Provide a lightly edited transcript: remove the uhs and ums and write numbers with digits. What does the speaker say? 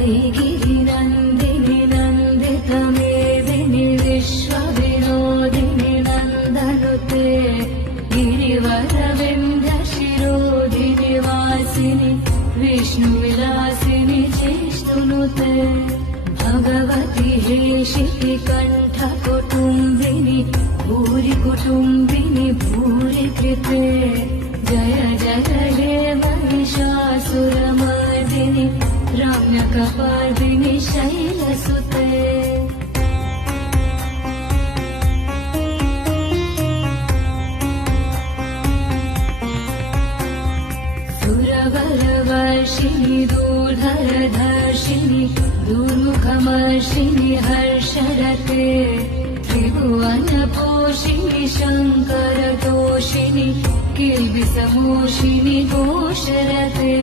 वैगिरिनन्दिनि नन्दितमेदिनि विश्वविनोदिनि नन्दनुते गिरिवरविन्ध्यशिरोधिनि वासिनि विष्णुविलासिनि चेष्टुनुते भगवति हेशिति कण्ठकुटुम्बिनि भूरि कुटुम्बिनि भूरि कृते जय जय हे महिषासुरमर्दिनि रम्यकपर्दिनि शैलसुते सुरवरवर्षिणि दूर्धरधर्षिणि दुर्मुखमर्षिणि हर्षरते त्रिभुवनपोषिणि शङ्करतोषिणि किल्बिषमोषिणि घोषरते।